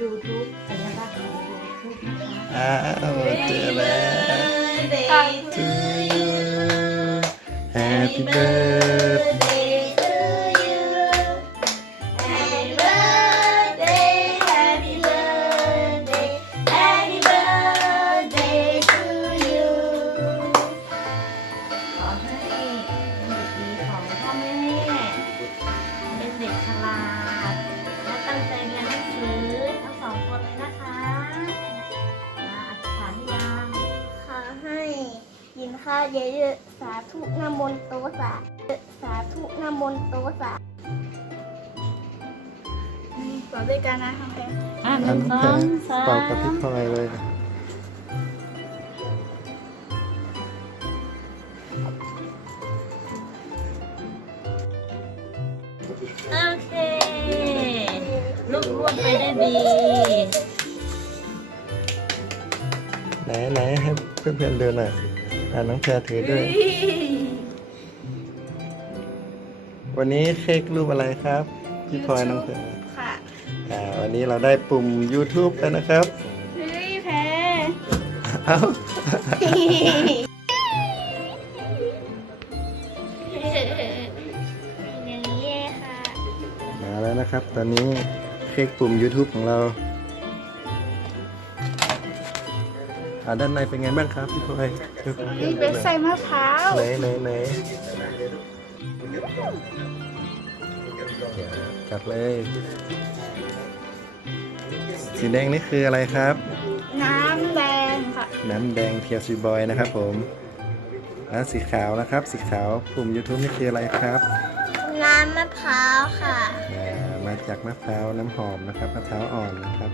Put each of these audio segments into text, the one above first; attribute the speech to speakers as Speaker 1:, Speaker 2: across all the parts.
Speaker 1: YouTube สัญลักษณ์ของ YouTube นะคะ
Speaker 2: อ้าวเจอแล้ว to you Happy birthday
Speaker 1: เยอะ
Speaker 3: ๆสาธุนะโมนโตสาสาธุนะโมนโตสาต่อด้วยกันนะโอเค
Speaker 1: อะห
Speaker 2: อั
Speaker 1: นึ่
Speaker 2: น
Speaker 1: งสอ
Speaker 2: แค่
Speaker 1: งสา
Speaker 2: เป่ามกับพี่พลอยเลย
Speaker 1: โอเคลุกร่วงไปได้ดี
Speaker 2: ไหนไหนให้เพื่อนๆดูหน่อย อ่าน้องแพรถือด้วย วันนี้เค้กรูปอะไรครับ พี่พลอยน้องแพร
Speaker 3: ค่ะ
Speaker 2: อ่าวันนี้เราได้ปุ่ม YouTube แล้วนะครับ
Speaker 3: เฮ้ยแพ้
Speaker 2: เอ้า
Speaker 3: อย่างนี้ค่ะ
Speaker 2: มาแล้วนะครับ ตอนนี้เค้กปุ่ม YouTube ของเรา อ่าด้านในเป็นไงบ้างครับพี่พลอย
Speaker 3: นี่เป็นใส่มะพร้าว
Speaker 2: ไหนไหนไหนจัดเลย สีแดงนี่คืออะไรครับ
Speaker 3: น้ำแดงค่ะ
Speaker 2: น้ำแดงเทียซีบอยนะครับผมแล้วสีขาวนะครับ สีขาวปุ่ม YouTube นี่คืออะไรครับ
Speaker 3: น้ำมะพร้าวค่ะ
Speaker 2: อ่ามาจากมะพร้าวน้ำหอมนะครับ มะพร้าวอ่อนนะครับ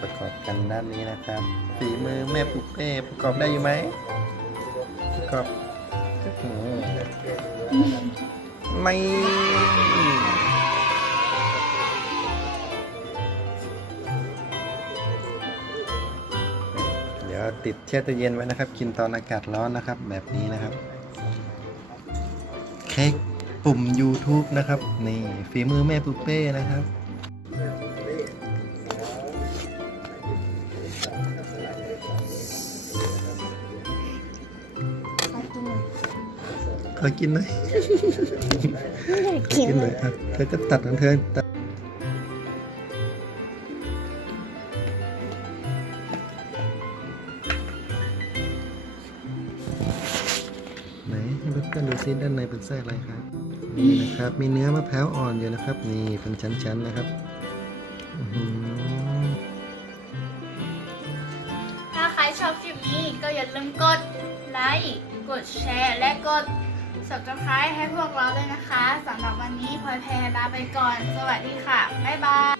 Speaker 2: ประกอบกันด้านนี้นะครับฝีมือแม่ปุ๊กเป้ประกอบได้อยู่ไหมประกอบไม่เดี๋ยวติดแช่ตู้เย็นไว้นะครับ กินตอนอากาศร้อนนะครับ แบบนี้นะครับ เค้กปุ่ม YouTube นะครับ นี่ฝีมือแม่ปุ๊เป้นะครับ ขอกินหน่อยขอกินหน่อยอะเธอก็ตัดของเธอตัดไหนให้เพื่อนๆดูซิด้านในเป็นไส้อะไรครับนี่นะครับมีเนื้อมะพร้าวอ่อนอยู่นะครับ นี่เป็นชั้นๆนะครับอื้อหือ
Speaker 3: ถ้าใครชอบคลิปนี้ก็อย่าลืมกดไลค์ กดแชร์ และกด subscribe ให้พวกเราด้วยนะคะสำหรับวันนี้พลอยแพรลาไปก่อน สวัสดีค่ะ บ๊ายบาย